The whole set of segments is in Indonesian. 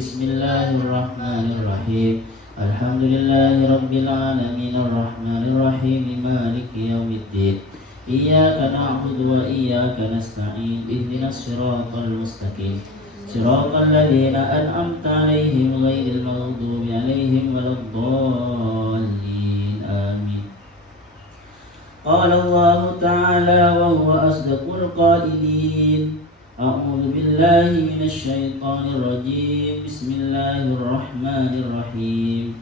Bismillahirrahmanirrahim. Alhamdulillahi rabbil alamin arrahmanir rahim maliki yaumiddin. Iyyaka na'budu wa iyyaka nasta'in. Ihdinas siratal mustaqim. Siratal ladzina an'amta 'alaihim ghairil maghdubi 'alaihim waladdallin. Amin. Qala Allah ta'ala wa huwa asdaqul qailin. A'udzu billahi minasy syaithanir rajim. Bismillahirrahmanirrahim.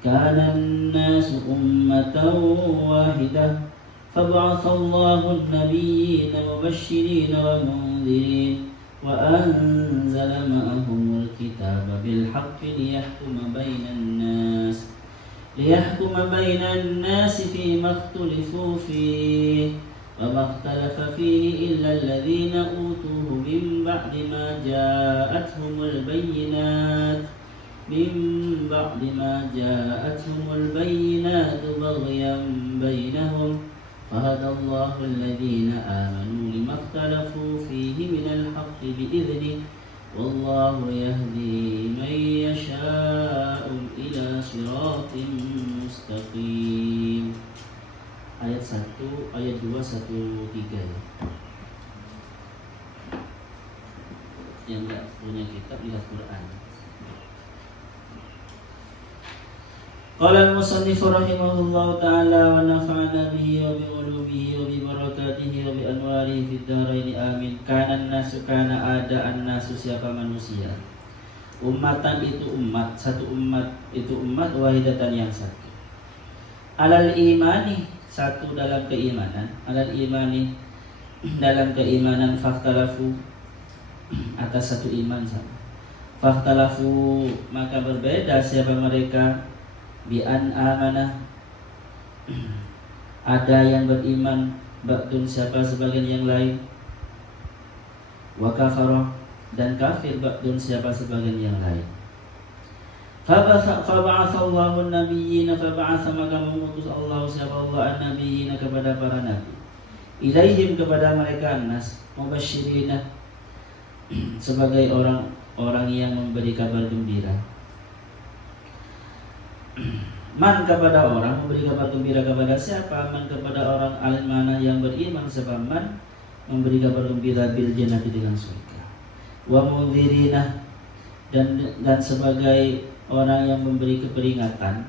Kana an-nasu ummatan wahidah fab'atha Allahu an-nabiyyina mubashshirina wa mundhirin wa anzala ma'ahumul kitaba bil haqqi liyahkuma bainan nas fima ikhtalafu fihi wa ma ikhtalafa fihi illa alladhina utuhu min ba'di ma ja'atuhumul bayyinat baghyan bainahum fahada Allahu alladhina amanu lima ikhtalafu fihi minal haqqi bi'idhnihi wallahu yahdi man yasha'u ila siratin mustaqim. Ayat 1, ayat 2, 1, 3 ya. Yang enggak punya kitab lihat Quran. Qala al-musannif rahimahullahu ta'ala wa nafa'ana bihi wa bi ulumihi wa bi barakatihi wa bi anwarihi fid dharain amin. Kana an-nasu, kana ada an-nasu, siapa manusia. Ummatan itu umat, satu umat itu umat, wahidatan yang satu. Alal imani, satu dalam keimanan. Alal imani, dalam keimanan. Fakhtalafu, atas satu iman sama. Fakhtalafu, maka berbeda siapa mereka. Bi'an amanah, ada yang beriman, ba'dun siapa sebagian yang lain. Wa kafarah, dan kafir, ba'dun siapa sebagian yang lain. Fab'atha Allahu an-nabiyyina, fab'atha maka mengutus Allah siapa Allah an-nabiyyina kepada para nabi. Ilaihim kepada mereka an-nas, mubasysyirina sebagai orang-orang yang memberi kabar gembira. Man kepada orang, memberi kabar gembira kepada siapa? Man kepada orang al-mana yang beriman. Siapa man? Memberi kabar gembira bil jannati dengan surga. Wa mundhirina, dan sebagai orang yang memberi peringatan.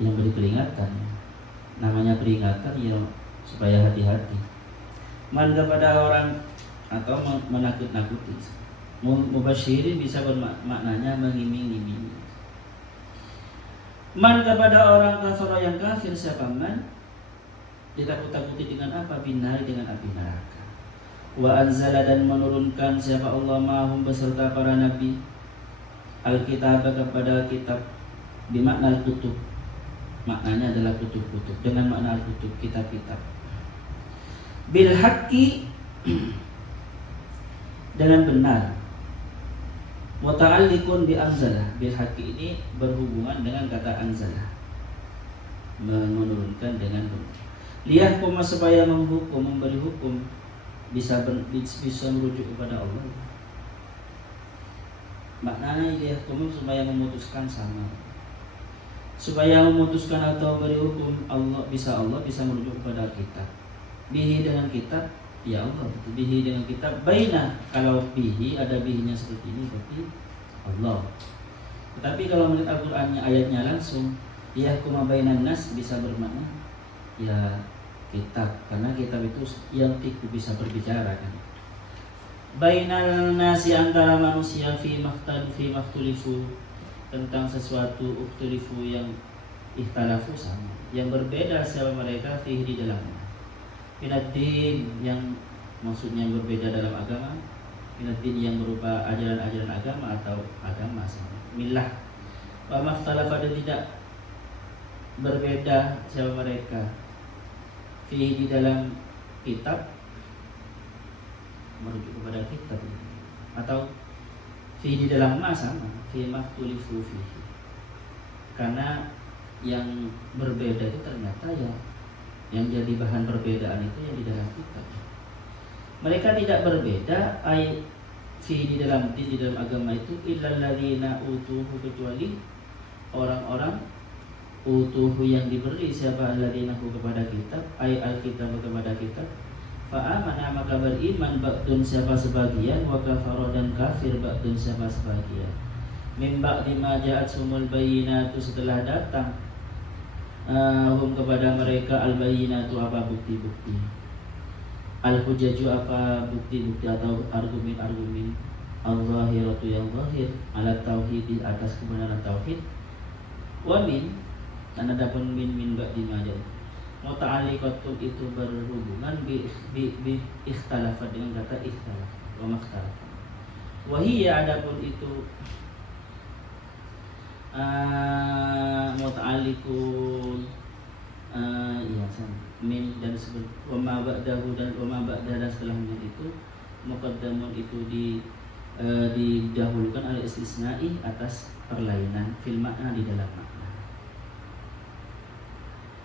Yang beri peringatan, namanya peringatan ya supaya hati-hati. Man kepada orang atau menakut-nakuti. Mubasyirin bisa bermaknanya mengiming-imingi. Man kepada orang kafir yang kafir, siapa man? Ditakut-takuti dengan apa? Binari, dengan api neraka. Wa anzala, dan menurunkan siapa Allah ma'hum beserta para nabi. Al-kitab, kepada kitab, bimakna al-kutub, maknanya adalah kutub-kutub, dengan makna al-kutub, kitab-kitab. Bil haqqi, dengan benar. Muta'alliqun bi anzalah, bil haqqi ini berhubungan dengan kata anzalah, menurunkan dengan benar. Liyahkum, supaya menghukum, memberi hukum, bisa merujuk kepada Allah. Maknanya liyahkum supaya memutuskan sama, supaya memutuskan atau beri hukum. Allah bisa merujuk kepada kitab. Bihi, dengan kitab, ya Allah, bihi dengan kitab. Baina, kalau bihi ada bihinya seperti ini berarti Allah. Tetapi kalau melihat Al-Qur'annya ayatnya langsung, yahkum bainan nas, bisa bermakna ya kitab, karena kitab itu yang bisa berbicara kan. Bainal nasi, antara manusia, fi makhtulifu, tentang sesuatu, uktulifu yang ikhtalafu sama, yang berbeda siapa mereka, fihi di dalamnya. Minaddin, yang maksudnya berbeda dalam agama. Minaddin, yang berupa ajaran-ajaran agama atau agama sama. Milah. Wa makhtalafa, dan tidak berbeda siapa mereka, fihi di dalam kitab, merujuk kepada kitab, atau fihi di dalam ma sama, fi makhtulifu fihi. Karena yang berbeda itu ternyata ya, yang jadi bahan perbedaan itu yang di dalam kitab. Mereka tidak berbeda di dalam agama itu illal ladzina utuhu, kecuali orang-orang utuhu yang diberi siapa alladzinahu kepada kitab, ay alkitab kepada kitab, fa amana maka beriman ba'dun siapa sebagian, wa kafara dan kafir ba'dun siapa sebagian, min ba'di ma ja'atsumul bayyinatu setelah datang hum kepada mereka al bayyinatu apa bukti-bukti, al hujaju apa bukti-bukti atau argumen-argumen, al-zahiratu yang zahir ala tauhid atas kebenaran tauhid, wa min dan adapun min ba'di ma muta'alliqatun itu berhubungan bi ikhtalafat dengan kata ikhtalaf wa makhtalaf, wa hiya adapun itu muta'alliqun ya sama min dan sebut wa ma ba'dahu dan wa ma ba'da dan setelahnya itu muqaddamun itu didahulukan oleh istisna'i atas perlainan fil makna di dalam makna.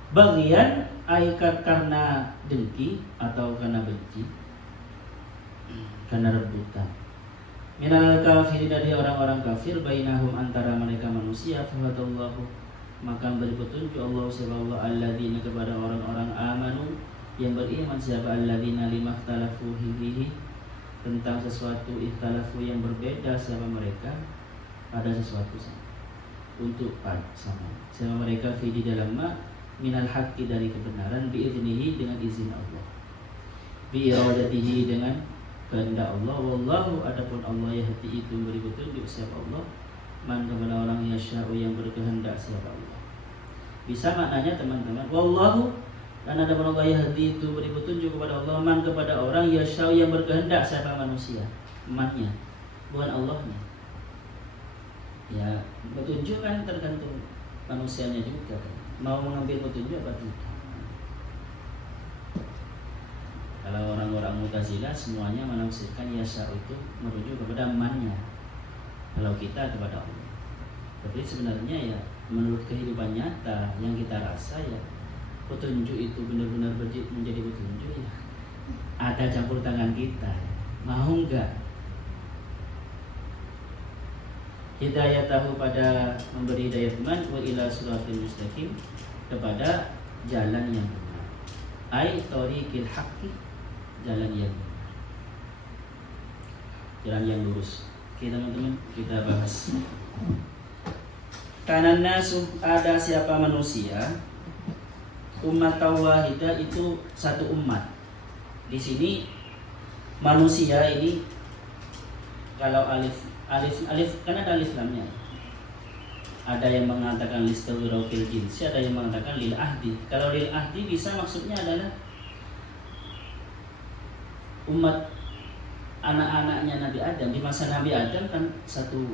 Bagian aikat karena dengki atau karena benci, karena rebutan. Minal kafir dari orang-orang kafir bainahum antara mereka manusia, fahadallahu maka beri petunjuk Allah subhanahu alladzina kepada orang-orang amanu yang beriman, siapa alladzina limakhtalafu fihi tentang sesuatu ikhtalafu yang berbeda siapa mereka pada sesuatu untuk sama mereka fi di dalam minal haqqi dari kebenaran biiznihi dengan izin Allah, bi iradatihi dengan kehendak Allah, wallahu adapun Allah yahdi itu beri petunjuk siapa Allah man kepada orang yasya'u yang berkehendak siapa Allah. Bisa maknanya teman-teman, wallahu dan adapun Allah yahdi itu beri petunjuk kepada Allah man kepada orang yasya'u yang berkehendak siapa manusia, mannya bukan Allahnya. Ya petunjuk kan tergantung manusianya juga kan. Mau mengambil petunjuk apa tidak. Kalau orang-orang Mu'tazilah semuanya menafsirkan yasa itu merujuk kepada mannya. Kalau kita kepada Allah. Tapi sebenarnya ya menurut kehidupan nyata yang kita rasa ya petunjuk itu benar-benar menjadi petunjuk ya ada campur tangan kita. Mau enggak? Hidayah tahu pada memberi hidayah man wa ila siratal mustaqim kepada jalan yang benar. Ai tariqil haqqi jalan yang lurus. Oke teman-teman, kita bahas. Karena nasu ada siapa manusia, umat wahidah itu satu umat. Di sini manusia ini kalau alif kan ada alif lamnya. Ada yang mengatakan listawirau fil jinsi, ada yang mengatakan lil ahdi. Kalau lil ahdi bisa maksudnya adalah umat anak-anaknya Nabi Adam. Di masa Nabi Adam kan satu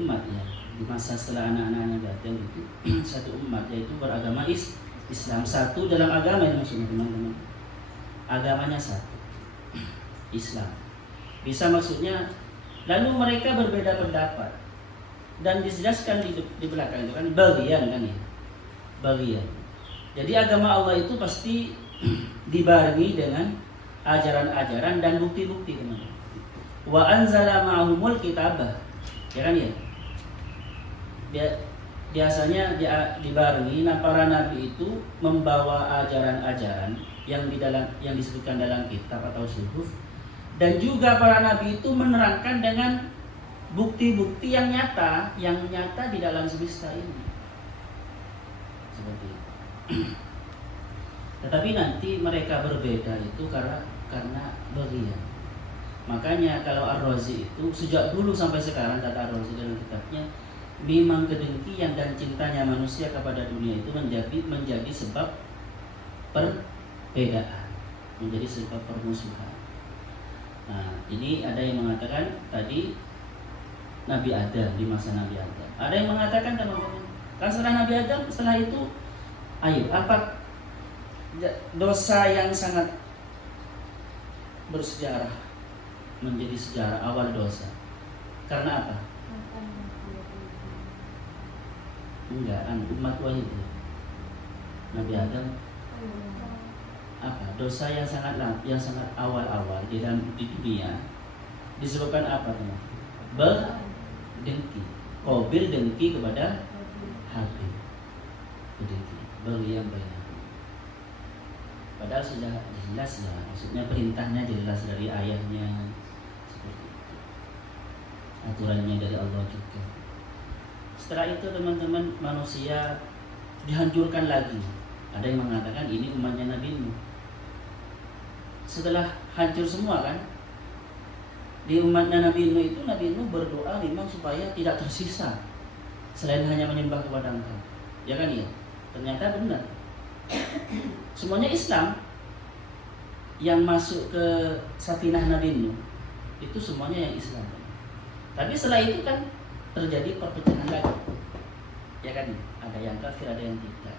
umat ya. Di masa setelah anak-anaknya Nabi Adam itu satu umat, yaitu beragama Islam. Satu dalam agama ini maksudnya teman-teman. Agamanya satu, Islam. Bisa maksudnya lalu mereka berbeda pendapat. Dan dijelaskan di belakang itu kan bagian kan ya. Bagian. Jadi agama Allah itu pasti dibarengi dengan ajaran-ajaran dan bukti-bukti teman-teman. Wa anzala ma'ahumul kitabah. Ya kan ya? Biasanya dibarengi para nabi itu membawa ajaran-ajaran yang disebutkan dalam kitab atau suhuf, dan juga para nabi itu menerangkan dengan bukti-bukti yang nyata di dalam semesta ini. Seperti itu. Tetapi nanti mereka berbeda itu karena bagian. Makanya kalau Ar-Razi itu sejak dulu sampai sekarang kata Ar-Razi dalam kitabnya, memang kedengkian dan cintanya manusia kepada dunia itu menjadi sebab perbedaan, menjadi sebab permusuhan. Nah, ini ada yang mengatakan tadi Nabi Adam, di masa Nabi Adam. Ada yang mengatakan teman-teman, kan setelah Nabi Adam, setelah itu apa dosa yang sangat bersejarah, menjadi sejarah awal dosa. Karena apa? Enggak, umat wahid. Nabi Adam apa? Dosa yang sangat awal-awal di dunia Disebabkan apa teman? Berdengki. Qabil dengki kepada Habil. Berdengki. Baghyam bainahum. Padahal sudah jelas ya, maksudnya perintahnya jelas dari ayahnya, seperti itu. Aturannya dari Allah juga. Setelah itu teman-teman, manusia dihancurkan lagi. Ada yang mengatakan ini umatnya Nabi Nuh. Setelah hancur semua kan, di umatnya Nabi Nuh itu Nabi Nuh berdoa memang supaya tidak tersisa selain hanya menyembah kepada Engkau. Ya kan ya? Ternyata benar. Semuanya Islam yang masuk ke safinah Nabi Nuh itu semuanya yang Islam. Tapi setelah itu kan terjadi perpecahan lagi. Ya kan? Ada yang kafir, ada yang tidak.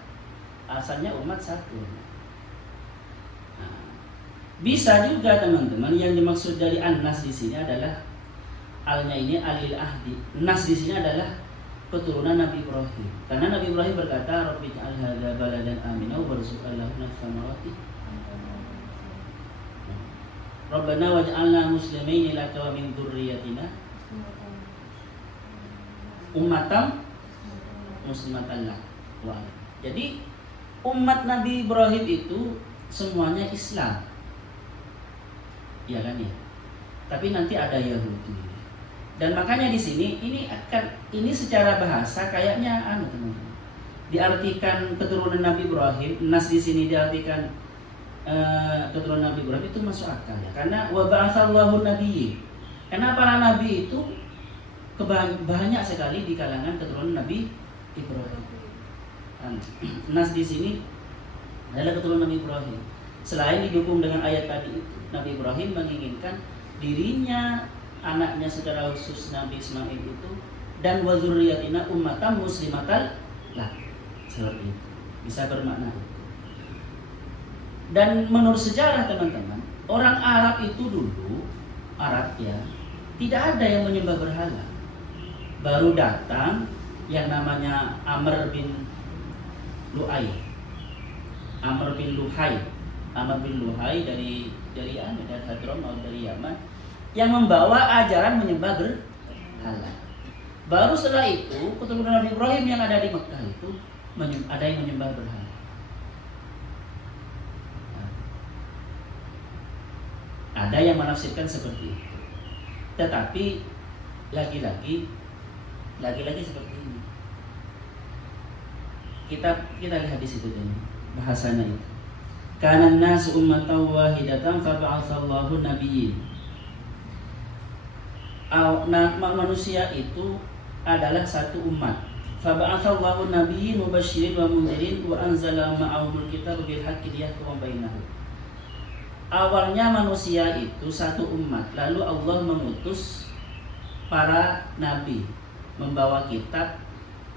Asalnya umat satu. Nah, bisa juga teman-teman yang dimaksud dari an-nas di sini adalah alnya ini alil ahdi. Nas di sini adalah keturunan Nabi Ibrahim. Karena Nabi Ibrahim berkata, "Rabbi ja'al hadza baladan aminan warzuq lahu minas thamarati." Rabbana waj'alna muslimaini laka wa min dzurriyyatina ummatan muslimatan lak. Jadi umat Nabi Ibrahim itu semuanya Islam. Ya kan ya? Tapi nanti ada Yahudi. Dan makanya di sini ini secara bahasa kayaknya teman-teman. Diartikan keturunan Nabi Ibrahim, nas di sini diartikan keturunan Nabi Ibrahim itu masuk akal ya. Karena wa ba'atsallahu nabiyyin. Karena para nabi itu banyak sekali di kalangan keturunan Nabi Ibrahim. Nas di sini adalah keturunan Nabi Ibrahim. Selain didukung dengan ayat tadi itu, Nabi Ibrahim menginginkan dirinya, anaknya secara khusus Nabi Ismail itu, dan wa dzurriyyatina ummatan muslimatan lah. Seperti itu. Bisa bermakna itu. Dan menurut sejarah teman-teman, orang Arab itu dulu, Arab ya, tidak ada yang menyembah berhala. Baru datang yang namanya Amr bin Lu'ay. Amr bin Luhai dari Hadram atau dari Yaman yang membawa ajaran menyembah berhala. Baru setelah itu keturunan Nabi Ibrahim yang ada di Mekah itu ada yang menyembah berhala. Ada yang menafsirkan seperti itu. Tetapi lagi-lagi seperti ini. Kita lihat di situ dulu bahasanya itu. Kana an-nas ummatan wahidatan fa ba'atsallahu nabiyyin. Manusia itu adalah satu umat. Fa ba'atsallahu nabiyyin mubasysyirin wa mundzirin wa anzala ma'ahumul kitaba bil haqqi liyahkuma bainahum. Awalnya manusia itu satu umat, lalu Allah mengutus para nabi membawa kitab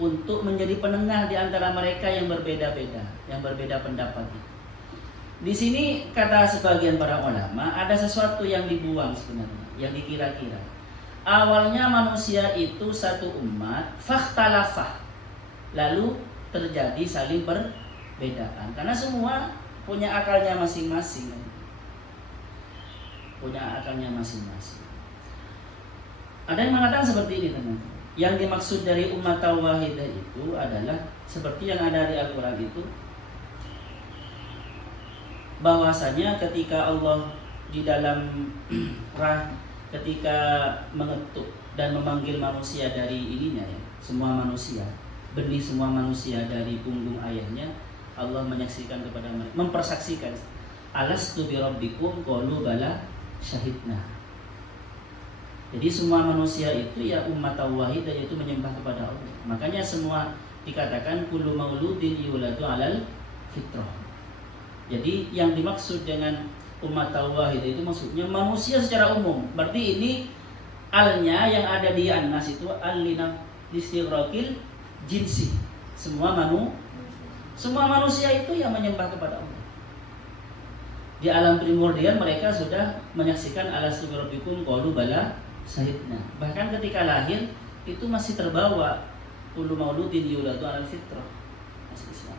untuk menjadi penengah di antara mereka yang berbeda-beda, yang berbeda pendapat. Di sini kata sebagian para ulama ada sesuatu yang dibuang sebenarnya, yang dikira-kira. Awalnya manusia itu satu umat, fakhtalafah. Lalu terjadi saling perbedaan karena semua punya akalnya masing-masing. Ada yang mengatakan seperti ini teman-teman. Yang dimaksud dari umat wahidah itu adalah seperti yang ada di Al-Quran itu, bahwasanya ketika Allah di dalam ketika mengetuk dan memanggil manusia dari ininya ya, semua manusia, benih semua manusia dari punggung ayahnya, Allah menyaksikan kepada mereka, mempersaksikan, alastu bi rabbikum qalu bala syahidna. Jadi semua manusia itu ya umat wahidah, yaitu menyembah kepada Allah. Makanya semua dikatakan kullu mauludin yuladu alal fitrah. Jadi yang dimaksud dengan umat wahidah itu maksudnya manusia secara umum. Berarti ini alnya yang ada di an-nas itu al-lina listighraqil jinsi. Semua manusia itu yang menyembah kepada Allah. Di alam primordial mereka sudah menyaksikan alastu bi rabbikum qalu bala syahidna. Bahkan ketika lahir itu masih terbawa kullu mauludin yuladu alal fitrah, masih Islam.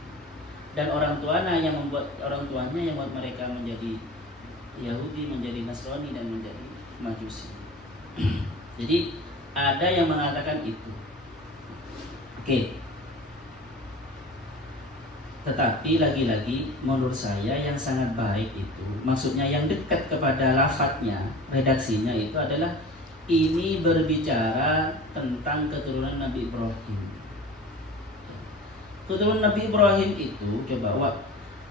Dan orang tuanya yang membuat mereka menjadi Yahudi, menjadi Nasrani dan menjadi Majusi. Jadi ada yang mengatakan itu. Oke. Tetapi lagi-lagi menurut saya yang sangat baik itu, maksudnya yang dekat kepada lafadznya, redaksinya itu adalah ini berbicara tentang keturunan Nabi Ibrahim. Keturunan Nabi Ibrahim itu, coba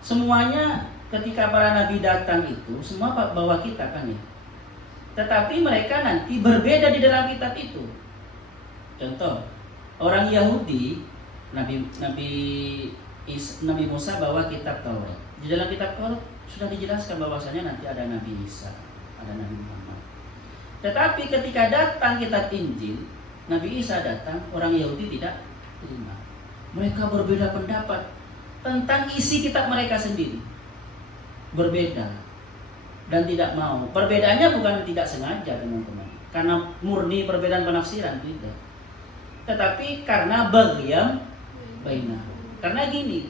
semuanya ketika para nabi datang itu semua bawa kitab kan ya. Tetapi mereka nanti berbeda di dalam kitab itu. Contoh, orang Yahudi, Nabi Musa bawa kitab Taurat. Di dalam kitab Taurat sudah dijelaskan bahwasanya nanti ada Nabi Isa, ada Nabi Muhammad. Tetapi ketika datang kitab Injil, Nabi Isa datang, orang Yahudi tidak terima. Mereka berbeda pendapat tentang isi kitab mereka sendiri. Berbeda dan tidak mau. Perbedaannya bukan tidak sengaja, teman-teman. Karena murni perbedaan penafsiran, tidak. Tetapi karena baghyan bainahum. Karena gini,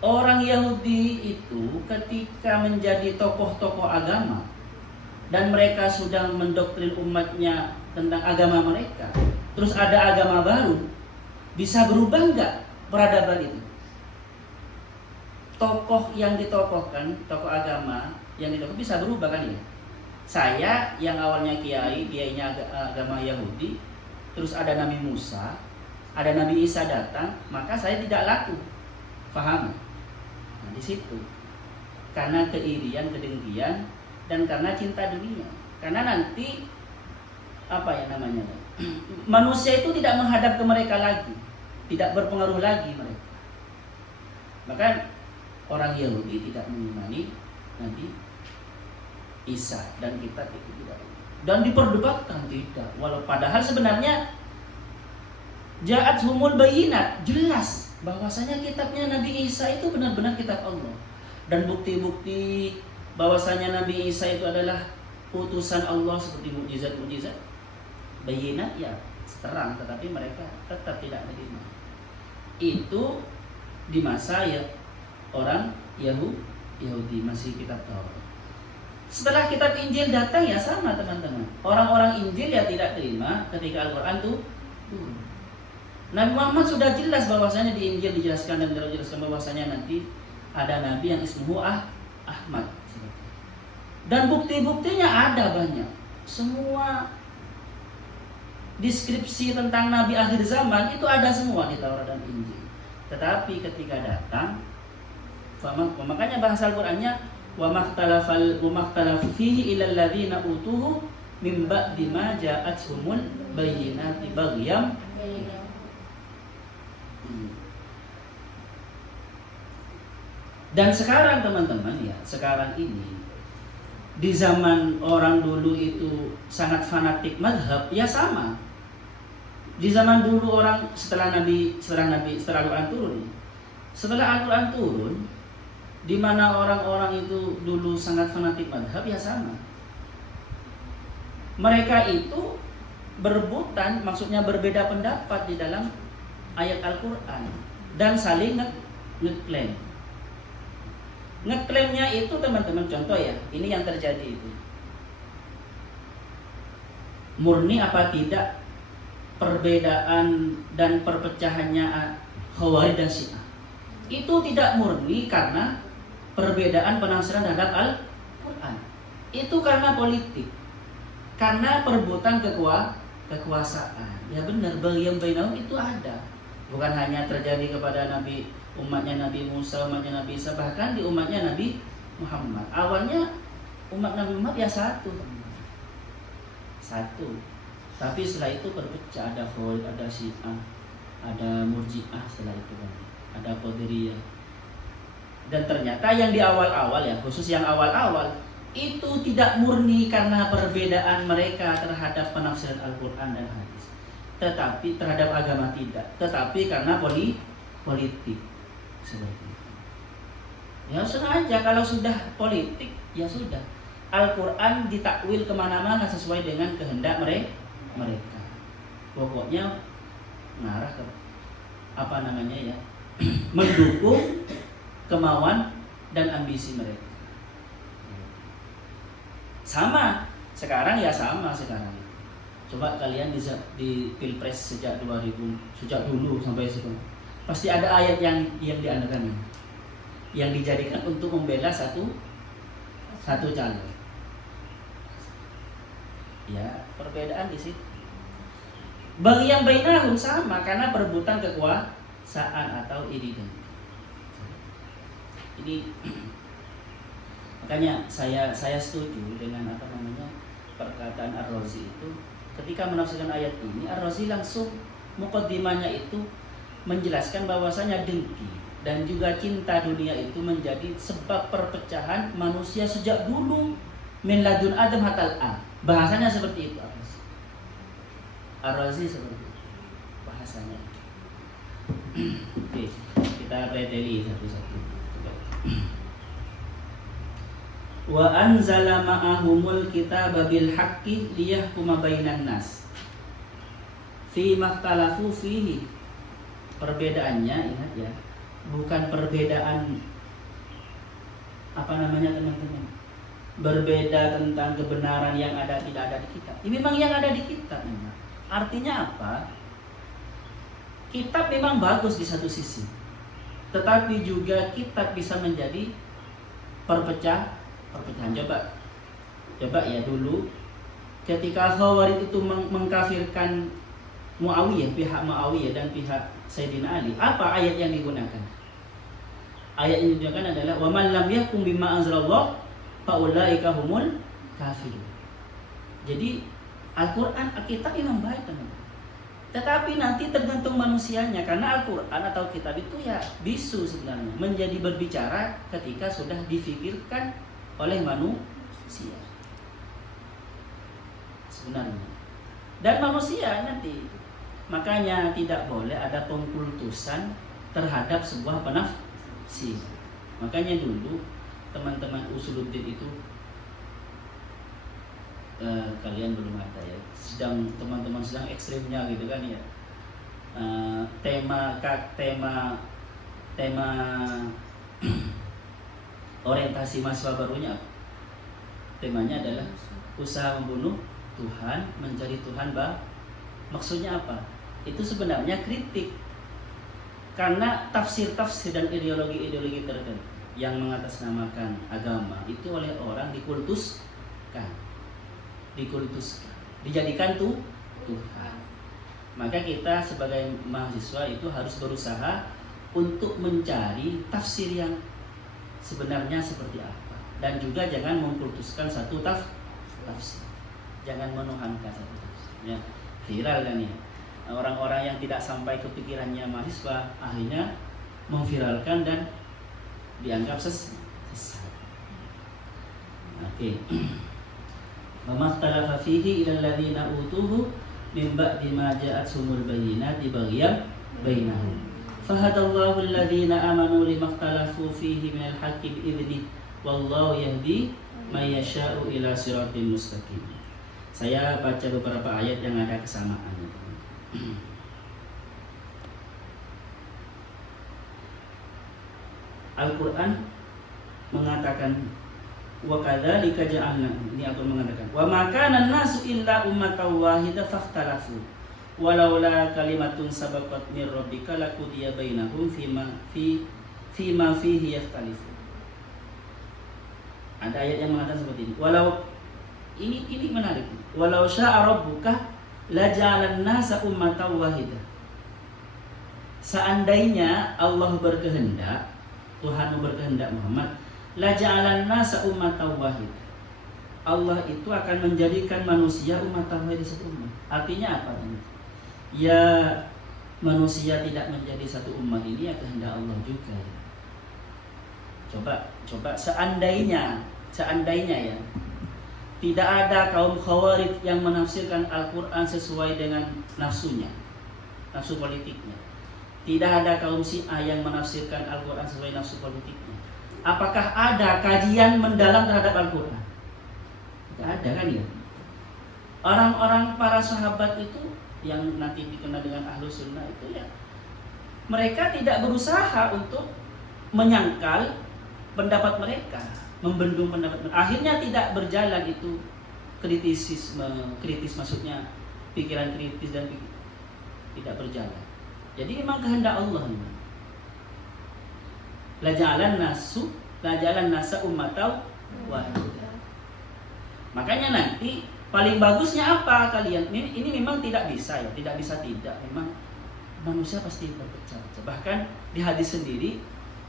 orang Yahudi itu ketika menjadi tokoh-tokoh agama dan mereka sudah mendoktrin umatnya tentang agama mereka, terus ada agama baru, bisa berubah enggak peradaban itu? Tokoh yang ditokohkan, tokoh agama yang ditokoh bisa berubah kan ya? Saya yang awalnya kiainya agama Yahudi, terus ada Nabi Musa, ada Nabi Isa datang, maka saya tidak laku. Paham? Nah, di situ. Karena keirian, kedengkian, dan karena cinta dunia. Karena nanti apa ya namanya? Manusia itu tidak menghadap ke mereka lagi, tidak berpengaruh lagi mereka. Maka orang Yahudi tidak mengimani Nabi Isa dan kitab itu tidak. Dan diperdebatkan tidak. Walau padahal sebenarnya Ja'at humul bayinat, jelas bahwasanya kitabnya Nabi Isa itu benar-benar kitab Allah. Dan bukti-bukti bahwasanya Nabi Isa itu adalah utusan Allah seperti mukjizat-mukjizat. Bayinat ya terang, tetapi mereka tetap tidak menerima. Itu di masa ya orang Yahudi masih kitab Taurat. Setelah kitab Injil datang ya sama teman-teman. Orang-orang Injil ya tidak terima ketika Al-Quran itu turun. Nabi Muhammad sudah jelas bahwasanya di Injil dijelaskan dan dijelaskan bahwasanya nanti ada nabi yang ismuhu Ahmad. Dan bukti-buktinya ada banyak. Semua deskripsi tentang nabi akhir zaman itu ada semua di Taurat dan Injil. Tetapi ketika datang, makanya bahasa Al-Qur'annya wa makhtalafu fihi ilal ladzina utuhu min ba'di ma ja'atuhumul bayyinati baghyan. Dan sekarang teman-teman ya, sekarang ini di zaman orang dulu itu sangat fanatik mazhab, ya sama. Di zaman dulu orang setelah Al-Quran turun. Setelah Al-Quran turun, di mana orang-orang itu dulu sangat fanatik mazhab, ya sama. Mereka itu berebutan, maksudnya berbeda pendapat di dalam ayat Al-Quran dan saling ngeklaim. Ngeklaimnya itu teman-teman, contoh ya, ini yang terjadi itu. Murni apa tidak perbedaan dan perpecahannya Khawarij dan Syiah? Itu tidak murni karena perbedaan penafsiran terhadap Al-Quran. Itu karena politik, karena perebutan kekuasaan. Ya benar, baghyan bainahum itu ada. Bukan hanya terjadi kepada umatnya Nabi Musa, umatnya Nabi Isa, bahkan di umatnya Nabi Muhammad. Awalnya umat Nabi Muhammad ya satu. Tapi setelah itu berpecah, ada Khawarij, ada Syiah, ada Murji'ah, setelah itu ada Qadariyah. Dan ternyata yang di awal-awal ya, khusus yang awal-awal itu tidak murni karena perbedaan mereka terhadap penafsiran Al-Quran dan hadis, tetapi terhadap agama tidak, tetapi karena politik seperti itu. Ya sengaja, kalau sudah politik ya sudah, Al-Quran ditakwil kemana-mana sesuai dengan kehendak mereka. Pokoknya mengarah ke mendukung kemauan dan ambisi mereka. Sama Sekarang ya sama sekarang. Coba kalian di Pilpres sejak dulu sampai sekarang. Pasti ada ayat yang diandalkan, yang dijadikan untuk membela satu calon. Ya, perbedaan di situ. Bagi yang bainahum sama karena perebutan kekuasaan atau identitas. Ini makanya saya setuju dengan perkataan Ar-Razi itu ketika menafsirkan ayat ini. Ar-Razi langsung muqaddimahnya itu menjelaskan bahwasanya dengki dan juga cinta dunia itu menjadi sebab perpecahan manusia sejak dulu min ladun Adam hatal an. Bahasanya seperti itu Ar-Razi seperti itu bahasanya. Oke, kita pelajari satu-satu. Wa anzala ma'ahumul kitaba bil haqqi liyahkuma bainan nas fi makhtalafu fihi. Perbedaannya, ingat ya, bukan perbedaan teman-teman, berbeda tentang kebenaran yang ada tidak ada di kitab. Ini memang yang ada di kitab memang. Artinya apa? Kitab memang bagus di satu sisi, tetapi juga kitab bisa menjadi perpecahan. Coba ya dulu ketika Khawarij itu mengkafirkan Muawiyah, pihak Muawiyah dan pihak Sayyidina Ali, apa ayat yang digunakan? Ayat yang digunakan adalah wa man lam yahkum bima anzalallah fa ulaika humul kafirun. Jadi Al-Qur'an, kitab memang baik teman-teman. Tetapi nanti tergantung manusianya, karena Al-Quran atau kitab itu ya bisu sebenarnya menjadi berbicara ketika sudah difikirkan oleh manusia sebenarnya. Dan manusia nanti, makanya tidak boleh ada pengkultusan terhadap sebuah penafsir. Makanya dulu teman-teman Usuluddin itu kalian belum ada ya, teman-teman sedang ekstrimnya gitu kan ya. Tema orientasi mahasiswa barunya, temanya adalah usaha membunuh Tuhan, mencari Tuhan maksudnya apa? Itu sebenarnya kritik karena tafsir-tafsir dan ideologi-ideologi tertentu yang mengatasnamakan agama itu oleh orang dikultuskan, dijadikan Tuhan. Maka kita sebagai mahasiswa itu harus berusaha untuk mencari tafsir yang sebenarnya seperti apa, dan juga jangan mengkultuskan satu tafsir, jangan menuhankan satu tafsir. Ya, viral kan ya, orang-orang yang tidak sampai kepikirannya mahasiswa akhirnya memviralkan dan dianggap sesat. Oke. Mamakhtalafa fihi ilal ladzina utuhu min ba'di ma ja'athumul bayyinati baghyan bainahum. Fahadallahu alladhina amanu limakhtalafu fihi minal haqqi bi'idzni wallahu yahdi may yasha'u ila siratin mustaqim. Saya baca beberapa ayat yang ada kesamaannya. Al-Quran mengatakan wa kadzalika ja'alna, ini aku mengatakan wa ma kana an-nasu illa ummatan wahidah fakhtalafu walaula kalimatun sabaqat min rabbika laqudiya bainahum fima fihi yakhtalifu. Ada ayat yang mengatakan seperti ini. Walau ini menarik. Walau syaa rabbuka laja'alan nasa ummatan wahidah. Seandainya Allah berkehendak, Tuhanmu berkehendak Muhammad, laja'alan nasa ummatan wahidah. Allah itu akan menjadikan manusia ummatan wahidah, satu umat. Artinya apa ini? Ya, manusia tidak menjadi satu umat ini ya kehendak Allah juga. Coba seandainya ya tidak ada kaum Khawarij yang menafsirkan Al-Quran sesuai dengan nafsunya, nafsu politiknya. Tidak ada kaum Syiah yang menafsirkan Al-Quran sesuai nafsu politiknya. Apakah ada kajian mendalam terhadap Al-Quran? Tidak ada kan ya. Orang-orang para sahabat itu yang nanti dikenal dengan Ahlus Sunnah itu ya, mereka tidak berusaha untuk menyangkal pendapat mereka, membendung pendapat mereka. Akhirnya tidak berjalan itu kritis maksudnya pikiran kritis dan tidak berjalan. Jadi memang kehendak Allah. La ja'alan nasa ummatau wahidah. Makanya nanti paling bagusnya apa kalian? Ini memang tidak bisa ya, tidak. Memang manusia pasti berpecah. Bahkan di hadis sendiri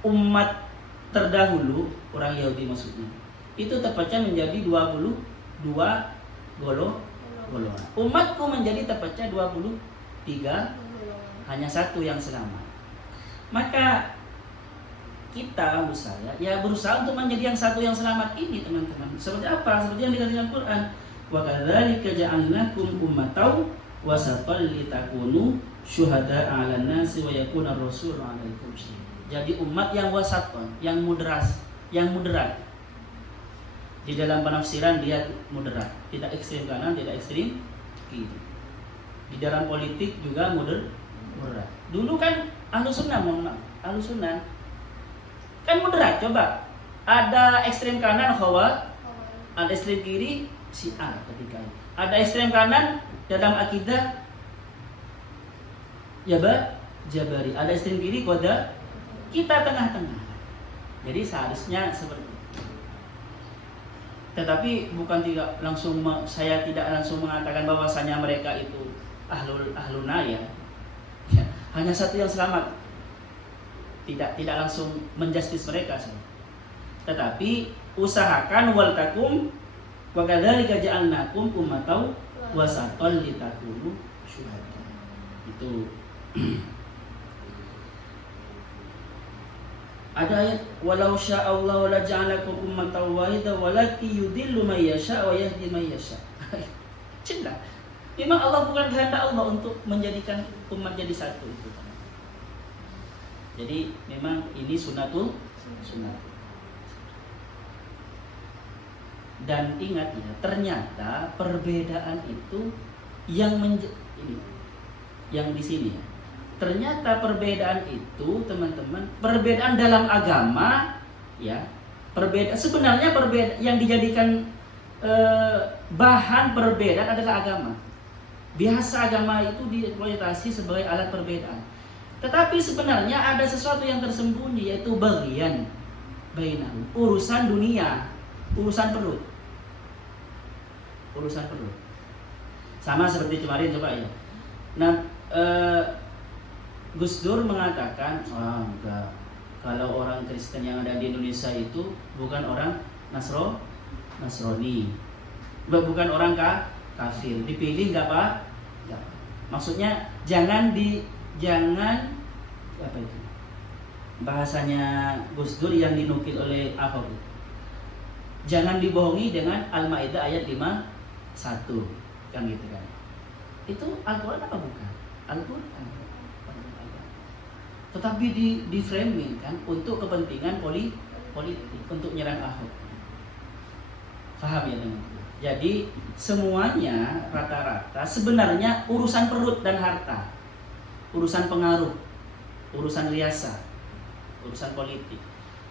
umat terdahulu orang Yahudi maksudnya itu terpecah menjadi 22 golongan. Umatku menjadi terpecah 23, hanya satu yang selamat. Maka kita berusaha untuk menjadi yang satu yang selamat ini, teman-teman. Seperti apa? Seperti yang dikatakan Quran, wa kadzalika ja'alnakum ummatan wasatan litakunu syuhada'a 'alan nasi wa yakuna ar-rasulu 'alaikum syahida. Jadi umat yang wasaton, yang moderat. Di dalam penafsiran dia moderat, tidak ekstrem kanan, tidak ekstrem kiri. Di dalam politik juga moderat. Dulu kan Ahlus Sunnah kan moderat. Coba ada ekstrem kanan Khawarij, ada ekstrem kiri Syiah ketika itu. Ada ekstrem kanan dalam akidah Jabari, ada ekstrem kiri Qadar. Kita tengah-tengah. Jadi seharusnya seperti itu. Tetapi saya tidak langsung mengatakan bahwasanya mereka itu ahlunaya. Ya, hanya satu yang selamat. Tidak langsung menjustis mereka. Tetapi usahakan wal takum wa kadzalika ja'alnakum ummatan wasatan litakunu syuhada. Itu ada ayat walau sya'allahu la ja'alakum ummatan wahidah walakin yudhillu may yasha' wa yahdi may yasha'. Cinta. Memang Allah bukan kehendak Allah untuk menjadikan umat jadi satu itu. Jadi memang ini sunnatul. Dan ingat ya, ternyata perbedaan itu yang di sini ya. Ternyata perbedaan itu, teman-teman, perbedaan dalam agama ya. Sebenarnya yang dijadikan bahan perbedaan adalah agama. Biasa agama itu dieksploitasi sebagai alat perbedaan. Tetapi sebenarnya ada sesuatu yang tersembunyi, yaitu bagian bainahum, urusan dunia, urusan perut. Sama seperti kemarin coba ya. Nah, Gus Dur mengatakan, enggak. Kalau orang Kristen yang ada di Indonesia itu bukan orang Nasrani, bukan orang kafir. Dipilih enggak Pak? Enggak. Maksudnya jangan apa itu? Bahasanya Gus Dur yang dinukil oleh Ahok. Jangan dibohongi dengan Al-Maidah ayat 51. Kan gitu kan. Itu Al-Qur'an apa bukan? Al-Qur'an. Tetapi di framing kan untuk kepentingan politik, untuk nyerang Ahok. Paham ya teman-teman? Jadi semuanya rata-rata sebenarnya urusan perut dan harta, urusan pengaruh, urusan riasa, urusan politik.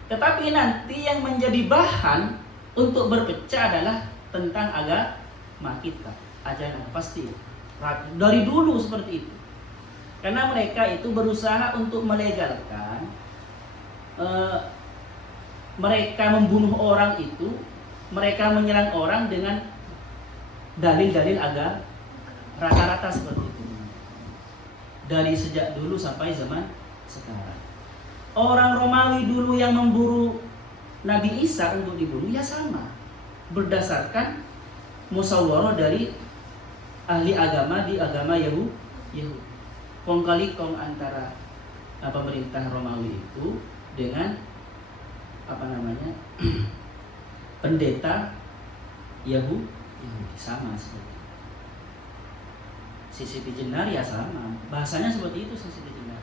Tetapi nanti yang menjadi bahan untuk berpecah adalah tentang agama kita, ajaran pasti. Dari dulu seperti itu. Karena mereka itu berusaha untuk melegalkan mereka membunuh orang itu, mereka menyerang orang dengan dalil-dalil agama, rata-rata seperti itu. Dari sejak dulu sampai zaman sekarang. Orang Romawi dulu yang memburu Nabi Isa untuk dibunuh ya sama, berdasarkan musyawarah dari ahli agama di agama Yahudi. Kong kali kong antara pemerintah Romawi itu dengan pendeta Yahudi sama seperti Sisi Jenar ya sama, bahasanya seperti itu Sisi Jenar.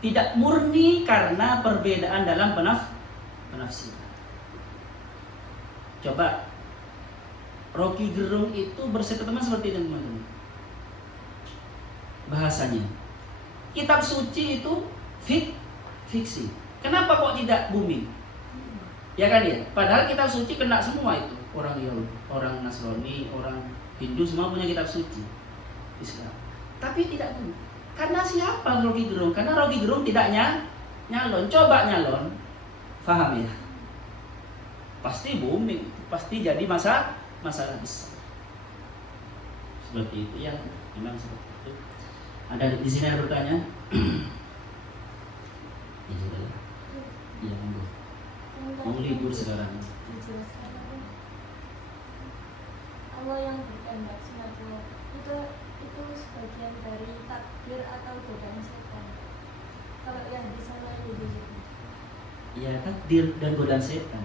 Tidak murni karena perbedaan dalam penafsiran. Coba Rocky Gerung itu berseteman seperti itu teman-teman. Bahasanya kitab suci itu fiksi. Kenapa kok tidak booming? Ya kan ya. Padahal kitab suci kena semua itu. orang Yahudi, orang Nasrani, orang Hindu semua punya kitab suci Islam. Tapi tidak punya. Karena siapa Rocky Gerung? Karena Rocky Gerung tidak nyalon. Coba nyalon, paham ya? Pasti booming, pasti jadi masalah besar. Seperti itu ya, memang seperti itu. Ada di sini ada bertanya? Ya sudah. Iya, monggo. Mau libur sekarang. Allah yang berkehendak sunatullah itu sebagian dari takdir atau godaan setan. Kalau yang di sana itu Ya, takdir dan godaan setan.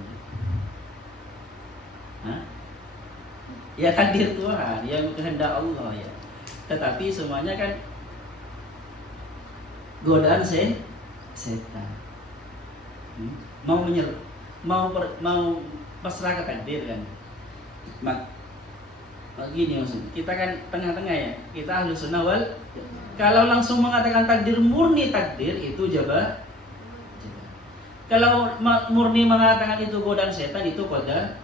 Hah? Ya, takdir Tuhan, yang kehendak Allah ya. Tetapi semuanya kan godaan setan. Mau pasrah ke takdir kan. Gini maksudnya, kita kan tengah-tengah ya. Kita Ahlus Sunnah wal. Kalau langsung mengatakan takdir murni takdir itu jabah. Kalau murni mengatakan itu godaan setan itu qadar.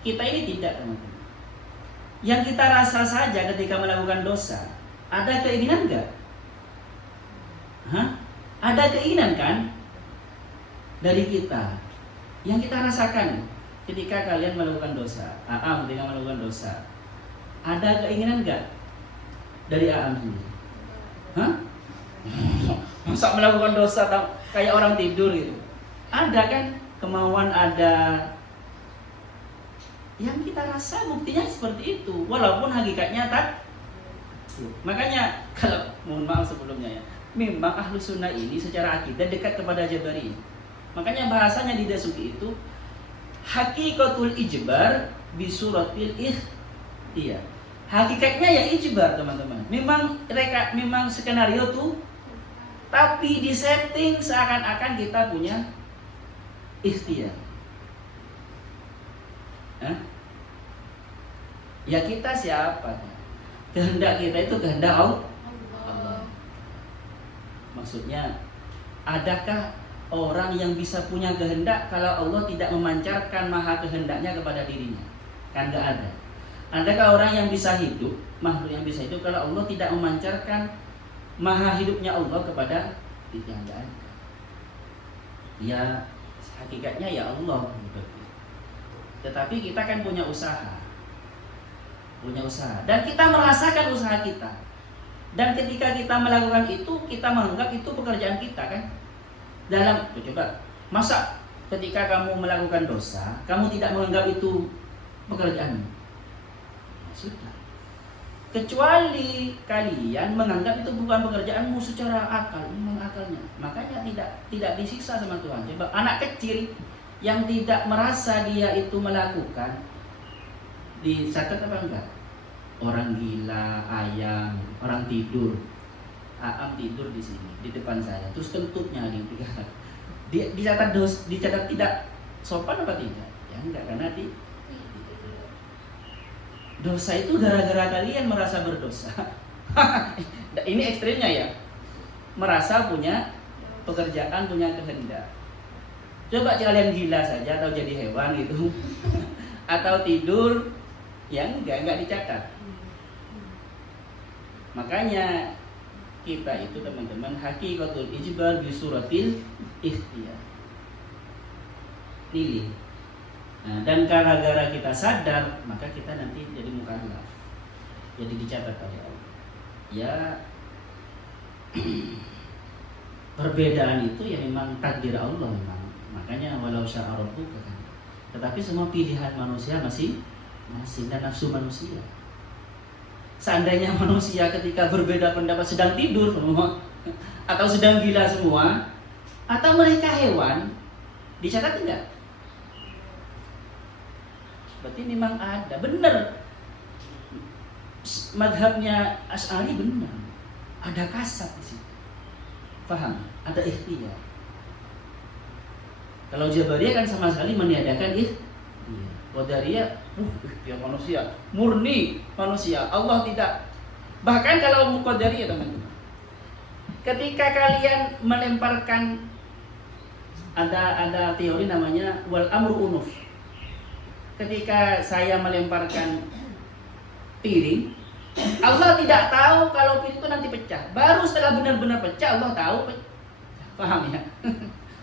Kita ini tidak, teman-teman. Yang kita rasa saja ketika melakukan dosa, ada keinginan enggak? Ada keinginan kan dari kita yang kita rasakan ketika kalian melakukan dosa. Ketika melakukan dosa, ada keinginan enggak dari sendiri? Masa melakukan dosa kayak orang tidur gitu? Ada kan kemauan, ada yang kita rasa buktinya seperti itu, walaupun hakikatnya tak. Makanya kalau mohon maaf sebelumnya ya, memang Ahlus Sunnah ini secara akidah dekat kepada Jabari. Makanya bahasanya di Dasuki itu hakikatul ijbar bisuratil ikhtiyar. Hakikatnya ya ijbar, teman-teman. Memang skenario tuh, tapi di setting seakan-akan kita punya ikhtiar. Ya kita siapa? Kehendak kita itu kehendak Allah. Maksudnya, adakah orang yang bisa punya kehendak kalau Allah tidak memancarkan maha kehendaknya kepada dirinya? Kan gak ada. Adakah orang yang bisa hidup, makhluk yang bisa hidup kalau Allah tidak memancarkan maha hidupnya Allah kepada dirinya? Gak ada. Ya hakikatnya ya Allah. Tetapi kita kan punya usaha, dan kita merasakan usaha kita. Dan ketika kita melakukan itu, kita menganggap itu pekerjaan kita kan. Coba, masa ketika kamu melakukan dosa, kamu tidak menganggap itu pekerjaanmu? Sudah. Kecuali kalian menganggap itu bukan pekerjaanmu secara akal, memang akalnya. Makanya tidak disiksa sama Tuhan. Coba anak kecil yang tidak merasa dia itu melakukan, dicatat apa enggak? Orang gila, ayam, orang tidur. Tidur di sini, di depan saya. Terus kentutnya dicatat tidak sopan apa tidak? Ya enggak, karena dosa itu gara-gara kalian merasa berdosa. Ini ekstrimnya ya. Merasa punya pekerjaan, punya kehendak. Coba kalian gila saja atau jadi hewan gitu. Atau tidur, ya enggak dicatat. Makanya kita itu teman-teman hakikatul ijbar bi suratil ikhtiyar. Pilih. Nah, dan gara-gara kita sadar, maka kita nanti jadi mukallaf. Jadi dicatat oleh Allah. Ya perbedaan itu ya memang takdir Allah memang. Makanya walau syaa rabbuka kan. Tetapi semua pilihan manusia masih dan nafsu manusia. Seandainya manusia ketika berbeda pendapat sedang tidur semua, atau sedang gila semua, atau mereka hewan, dicatat tidak? Berarti memang ada, benar. Madhabnya Asy'ari benar. Ada kasat di situ. Paham? Ada ikhtiar. Kalau Jabariyah kan sama sekali meniadakan ikhtiar. Qadariyah, dia manusia, murni manusia. Allah tidak. Bahkan kalau Qadariyah teman-teman, ketika kalian melemparkan ada teori namanya wal amru unuf. ketika saya melemparkan piring, Allah tidak tahu kalau piring itu nanti pecah. Baru setelah benar-benar pecah Allah tahu pecah. Paham ya?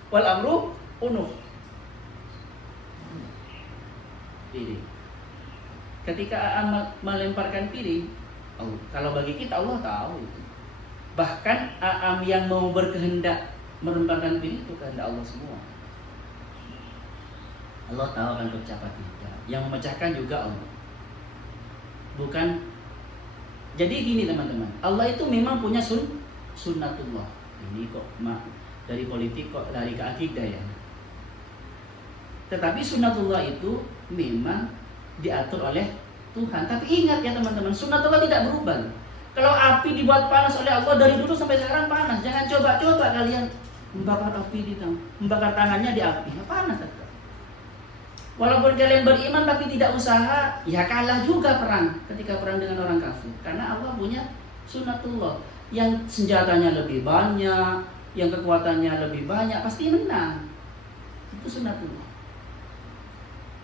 Wal amru unuf. Piring. Ketika melemparkan piring, kalau bagi kita Allah tahu itu. Bahkan Aam yang mau berkehendak melemparkan piring itu kehendak Allah semua. Allah tahu akan pecah apa tidak. Yang memecahkan juga Allah. Bukan. Jadi gini teman-teman, Allah itu memang punya sunnatullah. Ini kok dari politik kok lari ke akidah ya. Tetapi sunnatullah itu memang diatur oleh Tuhan. Tapi ingat ya teman-teman, sunnatullah tidak berubah. Kalau api dibuat panas oleh Allah dari dulu sampai sekarang panas. Jangan coba-coba kalian membakar api membakar tangannya di api. Panas tetap. Walaupun kalian beriman tapi tidak usaha, ya kalah juga perang ketika perang dengan orang kafir. Karena Allah punya sunnatullah. Yang senjatanya lebih banyak, yang kekuatannya lebih banyak, pasti menang. Itu sunnatullah.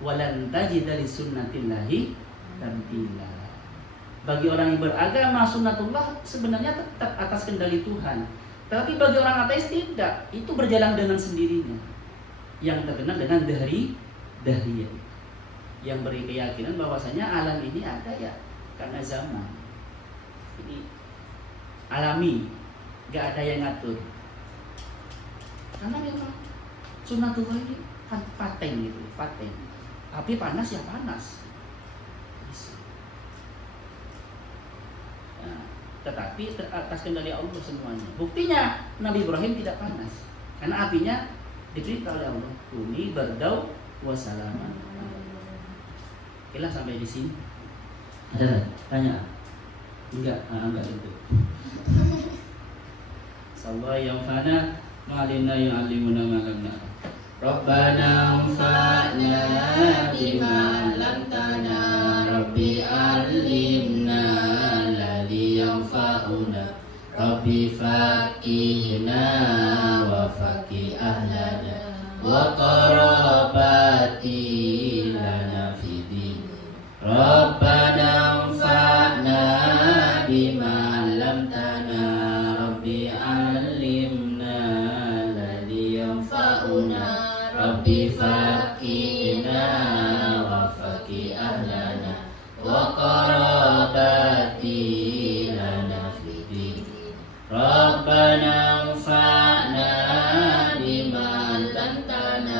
Walan tajida li sunnatillahi tabdila. Bagi orang yang beragama, sunnatullah sebenarnya tetap atas kendali Tuhan. Tapi bagi orang ateis tidak, itu berjalan dengan sendirinya. Yang terkenal dengan dahriyah, yang beri keyakinan bahwasanya alam ini ada ya karena zaman. Ini alami, gak ada yang ngatur. Karena memang sunnatullah ini paten gitu, paten. Api panas ya panas. Nah, tetapi atas kendali Allah semuanya. Buktinya Nabi Ibrahim tidak panas karena apinya diperintah oleh Allah. Kuni bardau wassalaman. Oke lah sampai di sini. Ada tanya? Enggak itu. Sallallahu yang fana ma'alina yu'allimuna ma lam na'lam. Rabbana anfa'na bima 'allamtana Rabbi 'allimna alladhi yanfa'una Rabbi faqihna wa faqih ahlana wa qarabati lana fid Rabbana anfa'na bima 'allamtana Rabbi 'allimna alladhi yanfa'una Rabbi faqihna wa faqih ahlana wa qarabati lana fid Rabbana anfa'na bima 'allamtana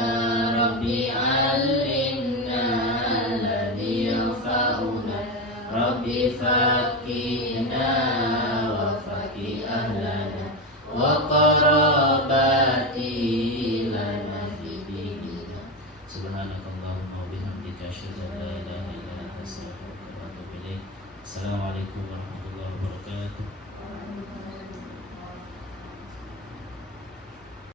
Rabbi 'allimna alladhi yanfa'una Rabbi faqihna wa faqih ahlana wa qarabati lana fid Subhanakallahumma wa bihamdika asyhadu an la ilaha illa anta astaghfiruka wa atubu ilaik. Assalamualaikum warahmatullahi wabarakatuh.